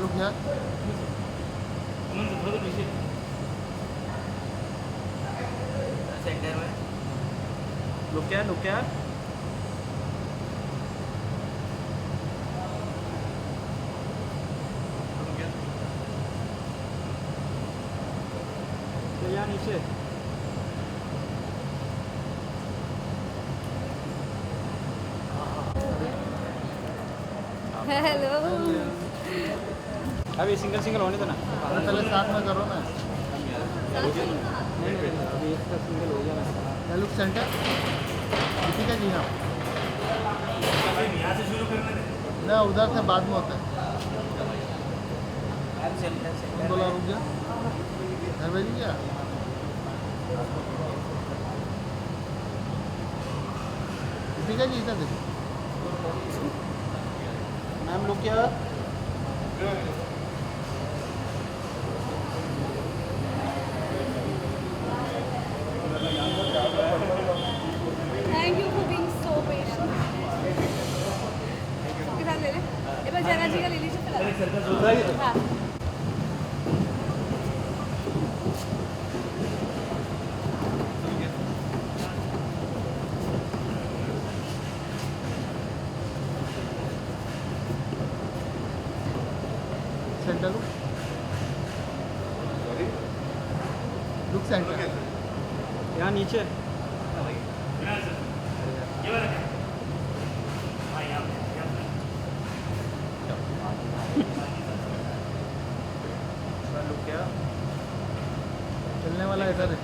Look यार centre में look यार यहाँ नीचे हेलो अभी सिंगल होने दो ना। पहले साथ में करो ना नहीं अभी एक का सिंगल हो गया ना। क्या लुक सेंटर दीपिका जी हाँ यहाँ से शुरू करना है। ना उधर से बाद में होता है सेंटर कौन बोला रुक जा घर भेजी क्या दीपिका जी इधर देखो मैम लुक यार thank you for being so patient कितना ले ले एक बार जरा जी का ले लीजिए फिलहाल हाँ सेंटर लुक सेंटर यहाँ नीचे लुक यार चलने वाला इधर है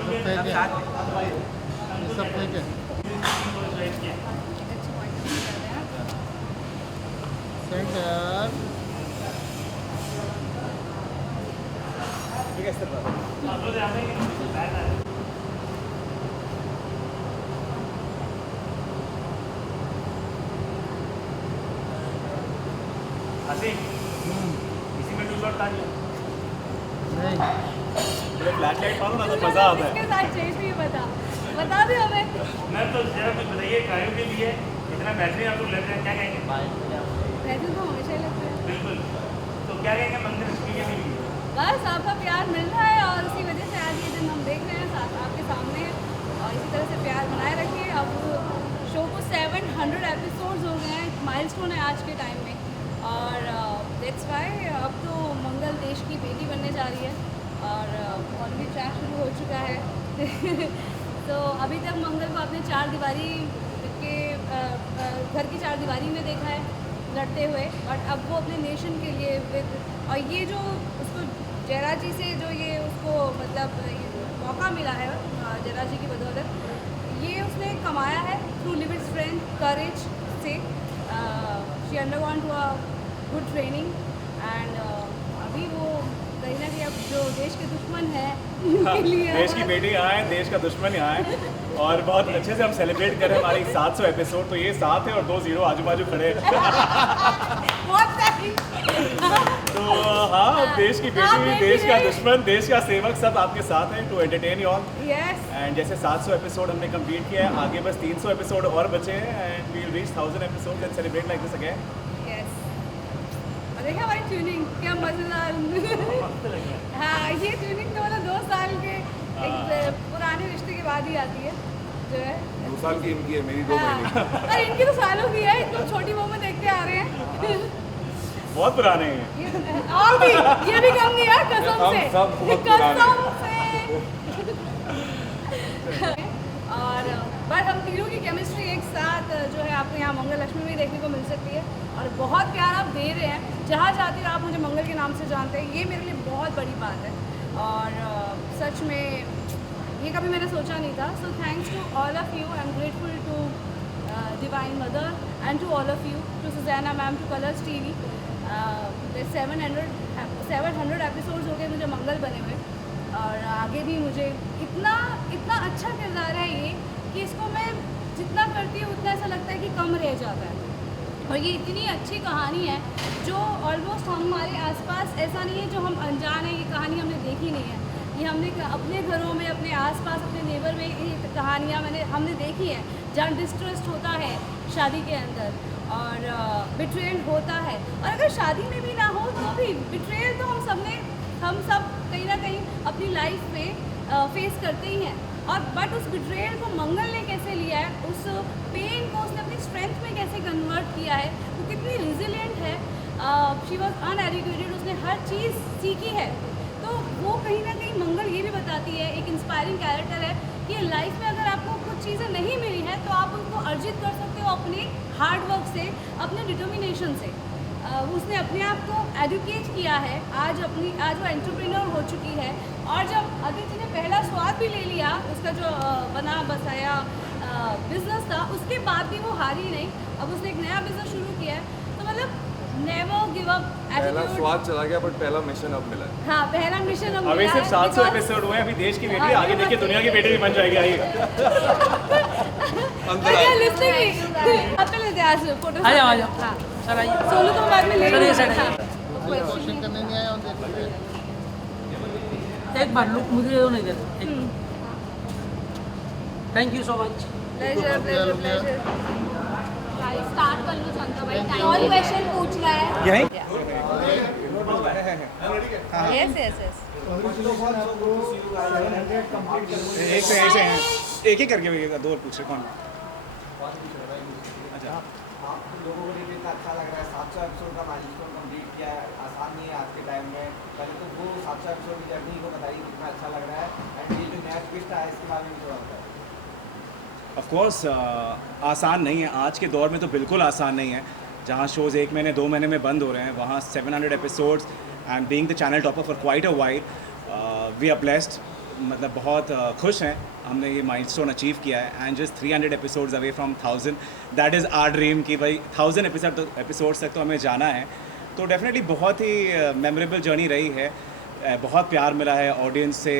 सब फेंक है ये सब फेंक है अच्छी पॉइंट कर रहे हैं सेंटर इसी में 2 शॉट ताली नहीं फ्लैश लाइट मारो ना तो मजा आता है। इसके साथ चेंज नहीं बता दे हमें मैम तो जरा कुछ बताइए गायों के लिए इतना बैटरी आपको लग रहा है, क्या कहेंगे? वैसे तो हमेशा ही लगता है बिल्कुल, तो क्या कहेंगे मंदिर के लिए? बस आपका प्यार मिल रहा है और उसी वजह से आज ये दिन हम देख रहे हैं साथ आपके सामने और इसी तरह से प्यार बनाए रखिए। अब शो को 700 एपिसोड्स हो गए हैं, माइलस्टोन है आज के टाइम में और दैट्स वाई अब तो मंगल देश की बेटी बनने जा रही है और ऑलरेडी ट्रैक शुरू हो चुका है तो अभी तक मंगल को आपने चार दीवारी के घर की चार दीवारी में देखा है लड़ते हुए, बट अब वो अपने नेशन के लिए विद और ये जो उसको जयराज जी से जो ये उसको मतलब ये मौका मिला है जयराज जी की बदौलत, ये उसने कमाया है थ्रू लिमिट स्ट्रेंथ करेज से। She undergone to a good training and अभी वो कहीं ना कहीं अब जो देश के दुश्मन है उनके लिए देश की बेटी यहाँ है, देश का दुश्मन यहाँ है और बहुत अच्छे से हम सेलिब्रेट कर रहे हैं हमारी 700 एपिसोड। तो ये 7 है और 2 0 आजू बाजू खड़े हैं बहुत सारी तो हाँ, देश की बेटी, देश का दुश्मन, देश का सेवक सब आपके साथ हैं to entertain you all. Yes and जैसे 700 एपिसोड हमने कंप्लीट किया है, आगे बस 300 एपिसोड और बचे हैं and we will reach 1000 episode and celebrate like this again. Yes और देखिए हमारी ट्यूनिंग क्या मजेदार हाँ ये ट्यूनिंग तो मतलब 2 साल के एक पुराने रिश्ते के बाद ही आती है जो है 2 साल की इनकी है, मेरी 2 महीने की। अरे इनकी तो सालों की है, इनको छोटी बहू में देखते आ रहे हैं बहुत पुराने हैं और भी ये भी कम नहीं है कसम हम से सब बहुत पुराने कसम से और बस हम तीनों की केमिस्ट्री एक साथ जो है आपको यहाँ मंगल लक्ष्मी में देखने को मिल सकती है और बहुत प्यार आप दे रहे हैं। जहाँ जाती हो आप मुझे मंगल के नाम से जानते हैं, ये मेरे लिए बहुत बड़ी बात है और सच में ये कभी मैंने सोचा नहीं था। So thanks to all of you, I am grateful to divine mother and to all of you, to Susanna ma'am, to Colors TV. 700 episodes हो गए मुझे मंगल बने हुए और आगे भी मुझे इतना अच्छा किरदार है ये कि इसको मैं जितना करती हूँ उतना ऐसा लगता है कि कम रह जाता है और ये इतनी अच्छी कहानी है जो ऑलमोस्ट हमारे आसपास ऐसा नहीं है जो हम अनजान है, ये कहानी हमने देखी नहीं है। ये हमने अपने घरों में, अपने आसपास, अपने नेबर में ये कहानियाँ हमने देखी हैं जहाँ डिस्ट्रस्ट होता है शादी के अंदर और बिट्रेयल होता है। और अगर शादी में भी ना हो तो भी बिट्रेयल तो हम सब कहीं ना कहीं अपनी लाइफ में फेस करते ही हैं। और बट उस बिट्रेयल को मंगल ने कैसे लिया है, उस पेन को उसने अपनी स्ट्रेंथ में कैसे कन्वर्ट किया है, वो कितनी रिजिलियंट है। शी वॉज अनएजुकेटेड, उसने हर चीज़ सीखी है। तो वो कहीं ना कहीं मंगल ये भी बताती है, एक इंस्पायरिंग कैरेक्टर है कि लाइफ में अगर आपको कुछ चीज़ें नहीं मिली हैं तो आप उनको अर्जित कर सकते हो अपने हार्ड वर्क से, अपने डिटर्मिनेशन से। उसने अपने आप को एजुकेट किया है, आज वो एंटरप्रेन्योर हो चुकी है। और जब अदिति ने पहला स्वाद भी ले लिया, उसका जो बना बसाया बिजनेस था, उसके बाद भी वो हारी नहीं। अब उसने एक नया बिजनेस शुरू किया है। तो मतलब नेवर गिव अप पहला एटीट्यूड। स्वाद चला गया बट पहला मिशन अब मिला है। हाँ, पहला मिशन अब अभी मिला सिर्फ है 700 because- एपिसोड हुए हैं, अभी देश की बेटी, आगे देखिए दुनिया की बेटी भी बन जाएगी। आइएगा अंदर अच्छा, आए। लिस्टिंग भी आप पहले दे आज फोटो आ जाओ हाँ, सर आइए। सोनू तो बाद में ले सर, ये लेंगे। साइड हाँ। कोई क्वेश्चन करने नहीं आया, देख लीजिए। एक बार लुक मुझे दो नहीं देते। Thank you so much. Pleasure. Start कर लो शांता भाई, और क्वेश्चन पूछना है। यहीं? Yes yes yes. एक से ऐसे हैं, एक ही करके भैया, दो और पूछ रहे कौन? अच्छा, आप लोगों को भी इतना अच्छा लग रहा है, 700 एपिसोड का माइलस्टोन कंप्लीट किया है, आसान नहीं है आज के टाइम में। पहले तो वो 700 एपिसोड की जर्नी को बताइए कितना अच्छा लग रहा है, एंड ये जो नया ट्विस्ट आया इसके बारे में थोड़ा बताइए। ऑफ कोर्स आसान नहीं है, आज के दौर में तो बिल्कुल आसान नहीं है। जहाँ शोज़ 1 महीने 2 महीने में बंद हो रहे हैं, वहाँ 700 episodes and being the channel topper for quite a while, we are blessed. मतलब बहुत खुश हैं हमने ये माइलस्टोन अचीव किया है। And just 300 episodes away from 1000, that is our dream कि भाई 1000 एपिसोड्स तक तो हमें जाना है। तो डेफिनेटली बहुत ही मेमोरेबल जर्नी रही है, बहुत प्यार मिला है ऑडियंस से,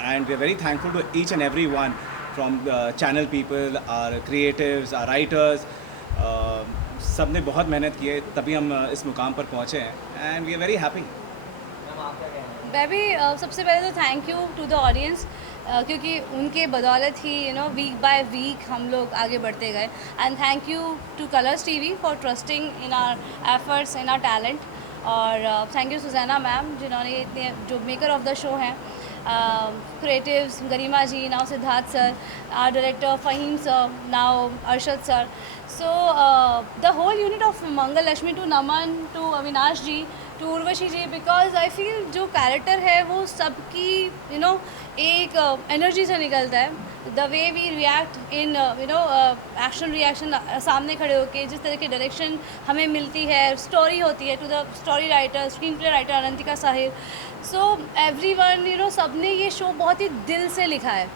and we are very thankful to each and every one from channel people, our creatives, our writers. सब ने बहुत मेहनत की है, तभी हम इस मुकाम पर पहुँचे हैं, and we are very happy. मैं भी सबसे पहले तो thank you to the audience, क्योंकि उनके बदौलत ही वीक बाय वीक हम लोग आगे बढ़ते गए। And thank you to Colors TV for trusting in our efforts, in our talent. और थैंक यू सुजैना मैम, जिन्होंने इतने जो मेकर ऑफ द शो हैं, creatives Garima ji, now Siddharth sir, our director Faheem sir, now Arshad sir. So the whole unit of Mangal Lakshmi, to Naman, to Avinash ji, to Urvashi ji, because I feel जो character है वो सबकी एक energy से निकलता है। The way we react in action reaction, सामने खड़े होके जिस तरह की डायरेक्शन हमें मिलती है, स्टोरी होती है, to the story writer, screenplay writer Ananthika Sahir. So everyone सब ने ये शो बहुत ही दिल से लिखा है,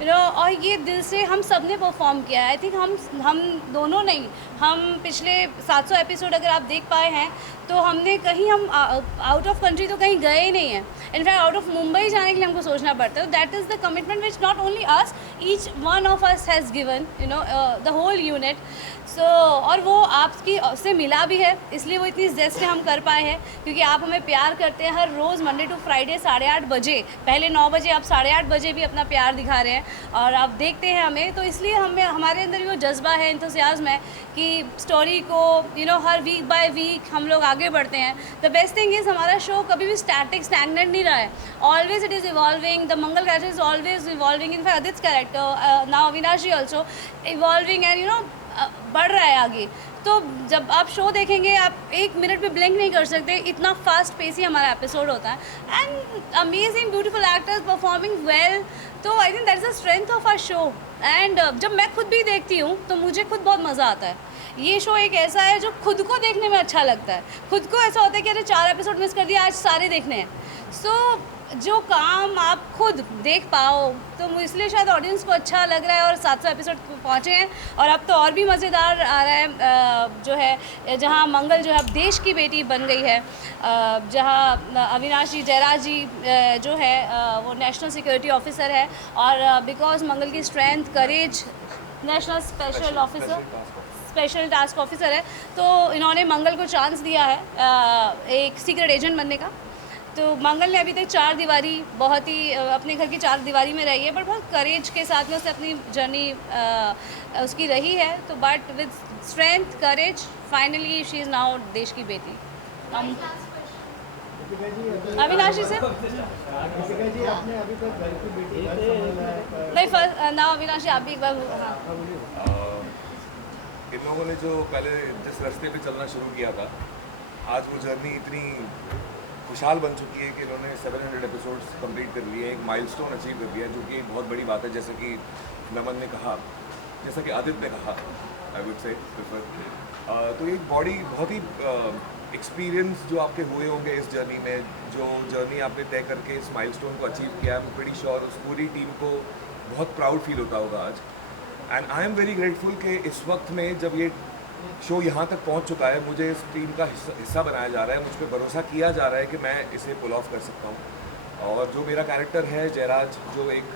और ये दिल से हम सब ने परफॉर्म किया है। आई थिंक हम दोनों नहीं, हम पिछले 700 एपिसोड अगर आप देख पाए हैं तो हमने कहीं, हम आउट ऑफ कंट्री तो कहीं गए ही नहीं हैं। इनफैक्ट आउट ऑफ मुंबई जाने के लिए हमको सोचना पड़ता है। That is the commitment which not only us, each one of us has given, the whole unit. So और वो आपकी से मिला भी है, इसलिए वो इतनी जेस्ट से हम कर पाए हैं, क्योंकि आप हमें प्यार करते हैं हर रोज़ मंडे टू फ्राइडे 8:30 बजे, पहले 9 बजे, आप 8:30 बजे भी अपना प्यार दिखा रहे हैं और आप देखते हैं हमें। तो इसलिए हमारे अंदर वो जज्बा है, इंथुसियाज्म है कि स्टोरी को हर वीक बाय वीक हम लोग आगे बढ़ते हैं। द बेस्ट थिंग इज़ हमारा शो कभी भी स्टैटिक स्टैगनेंट नहीं रहा है, always it is evolving. The Mangal character is always evolving, in fact Aditya character, now Avinash ji also evolving and बढ़ रहा है आगे। तो जब आप शो देखेंगे आप 1 मिनट में ब्लिंक नहीं कर सकते, इतना फास्ट पेस ही हमारा एपिसोड होता है। And amazing beautiful actors performing well. तो I think that is the strength of our show. And जब मैं खुद भी देखती हूँ तो मुझे खुद बहुत मज़ा आता है। ये शो एक ऐसा है जो खुद को देखने में अच्छा लगता है, खुद को ऐसा होता है कि अरे 4 एपिसोड मिस कर दिया, आज सारे देखने हैं। सो जो काम आप खुद देख पाओ, तो इसलिए शायद ऑडियंस को अच्छा लग रहा है और 700 एपिसोड पहुँचे हैं। और अब तो और भी मज़ेदार आ रहा है, जो है जहाँ मंगल जो है अब देश की बेटी बन गई है, जहाँ अविनाश जी जयराज जी जो है वो नेशनल सिक्योरिटी ऑफिसर है, और बिकॉज मंगल की स्ट्रेंथ, करेज, नेशनल स्पेशल टास्क ऑफिसर है, तो इन्होंने मंगल को चांस दिया है एक सीक्रेट एजेंट बनने का। तो मंगल ने अभी तक 4 दीवारी बहुत ही अपने घर की 4 दीवारी में रही है, पर बहुत करेज के साथ में उसने अपनी जर्नी उसकी रही है। तो but with strength courage finally she is now देश की बेटी। अविनाशी से नहीं फर्स्ट नाउ अविनाशी आप भी एक बार। हाँ इन लोगों ने जो पहले जिस रास्ते पे चलना शुरू किया था, आज वो जर्नी इतनी खुशहाल बन चुकी है कि इन्होंने 700 एपिसोड्स कंप्लीट कर लिए, एक माइलस्टोन अचीव कर लिया, जो कि एक बहुत बड़ी बात है। जैसे कि नमन ने कहा, जैसा कि आदित्य ने कहा, आई वुड से प्रेफर, तो एक बॉडी बहुत ही एक्सपीरियंस जो आपके हुए होंगे इस जर्नी में, जो जर्नी आपने तय करके इस माइलस्टोन को अचीव किया, आई एम प्रीटी श्योर उस पूरी टीम को बहुत प्राउड फील होता होगा आज। And I am very grateful कि इस वक्त में जब ये शो यहाँ तक पहुँच चुका है, मुझे इस टीम का हिस्सा बनाया जा रहा है, मुझ पर भरोसा किया जा रहा है कि मैं इसे पुल ऑफ कर सकता हूँ। और जो मेरा कैरेक्टर है जयराज, जो एक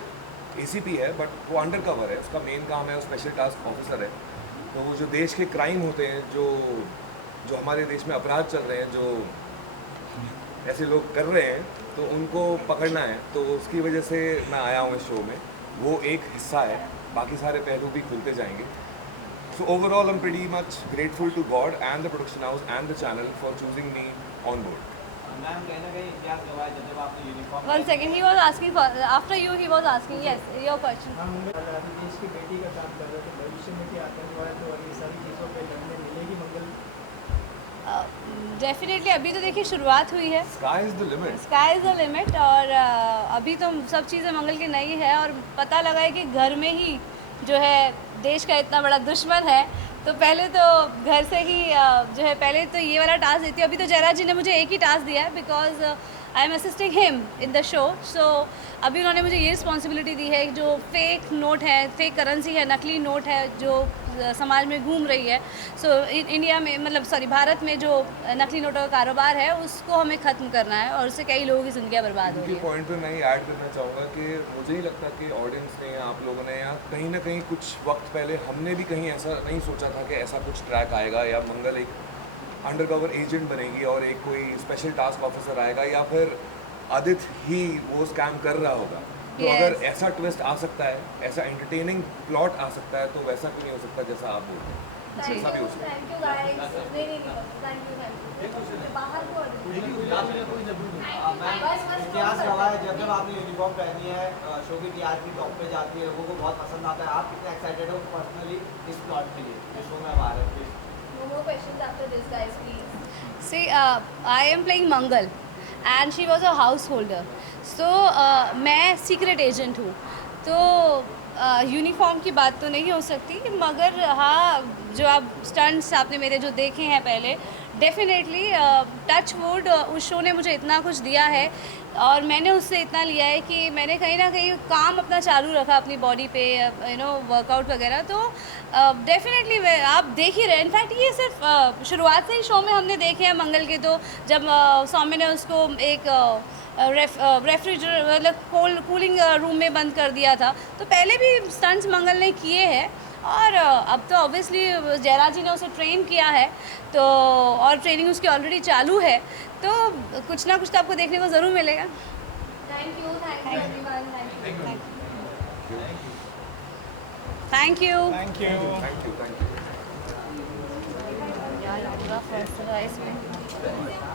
ACP है बट वो अंडर कवर है, उसका मेन काम है वो स्पेशल टास्क ऑफिसर है। तो वो जो देश के क्राइम होते हैं, जो हमारे देश में अपराध चल रहे हैं, जो ऐसे लोग कर रहे हैं, तो उनको पकड़ना है। तो उसकी वजह से मैं आया हूँ इस शो में, वो एक हिस्सा है, बाकी सारे पहलू भी खुलते जाएंगे। So overall, I'm pretty much grateful to God and the production house and the channel for choosing me on board. Ma'am कहीं ना कहीं इतिहास गवाह है जब आपने uniform 1 second, he was asking for after you he was asking yes your question. हम अभी देश की बेटी का काम कर रहे थे, भविष्य में क्या आतंकवाद और ये सारी चीज़ों पे लड़ने मिलेगी मंगल? डेफिनेटली अभी तो देखिए शुरुआत हुई है, Sky is the limit. Sky is the limit. और अभी तो सब चीज़ें मंगल की नई है और पता लगा है कि घर में ही जो है देश का इतना बड़ा दुश्मन है, तो पहले तो घर से ही जो है पहले तो ये वाला टास्क देती हूँ। अभी तो जयराज जी ने मुझे एक ही टास्क दिया है because I am assisting him in the show. So अभी उन्होंने मुझे ये रिस्पॉन्सिबिलिटी दी है, जो फेक नोट है, फेक करेंसी है, नकली नोट है जो समाज में घूम रही है। सो इंडिया में मतलब सॉरी भारत में जो नकली नोटों का कारोबार है उसको हमें ख़त्म करना है और उससे कई लोगों की ज़िंदगियाँ बर्बाद हो रही उनके है। पॉइंट पे मैं ये ऐड करना चाहूँगा कि मुझे ही लगता कि ऑडियंस ने, आप लोगों ने, या कहीं ना कहीं कुछ वक्त पहले हमने भी कहीं ऐसा नहीं सोचा था कि ऐसा कुछ ट्रैक आएगा, या मंगल एक अंडरकवर एजेंट बनेगी और एक कोई स्पेशल टास्क ऑफिसर आएगा, या फिर आदित्य ही वो स्कैम कर रहा होगा। तो अगर ऐसा ट्विस्ट आ सकता है, ऐसा एंटरटेनिंग प्लॉट आ सकता है, तो वैसा क्यों नहीं हो सकता जैसा आप बोल रहे हैं? ऐसा भी हो सकता है। Thank you guys. Thank you बाहर को इतिहास गवाह है जब आपने यूनिफॉर्म पहनी है, शो की टीआरपी टॉप पे जाती है, लोगों को बहुत पसंद आता है। आप कितने एक्साइटेड हो पर्सनली इस प्लॉट के लिए जो शो में आ रहा है? No more questions after this, guys, please. See, I am playing Mangal, and she was a householder. So, मैं सीक्रेट एजेंट हूँ, तो यूनिफॉर्म की बात तो नहीं हो सकती, मगर हाँ जो आप स्टंट्स आपने मेरे जो देखे हैं पहले, डेफिनेटली टच वुड उस शो ने मुझे इतना कुछ दिया है और मैंने उससे इतना लिया है कि मैंने कहीं ना कहीं काम अपना चालू रखा अपनी बॉडी पे, यू नो वर्कआउट वगैरह। तो डेफिनेटली आप देख ही रहे हैं। इनफैक्ट ये सिर्फ शुरुआत से ही शो में हमने देखे हैं मंगल के, तो जब सौम्य ने उसको एक रेफ्रिजरेटर मतलब कूलिंग रूम में बंद कर दिया था, तो पहले भी स्टंट्स मंगल ने किए हैं। और अब तो ऑब्वियसली जयराज जी ने उसे ट्रेन किया है, तो और ट्रेनिंग उसकी ऑलरेडी चालू है, तो कुछ ना कुछ तो आपको देखने को ज़रूर मिलेगा। Thank you everyone. Thank you. Thank you. यार पूरा फर्स्ट इसमें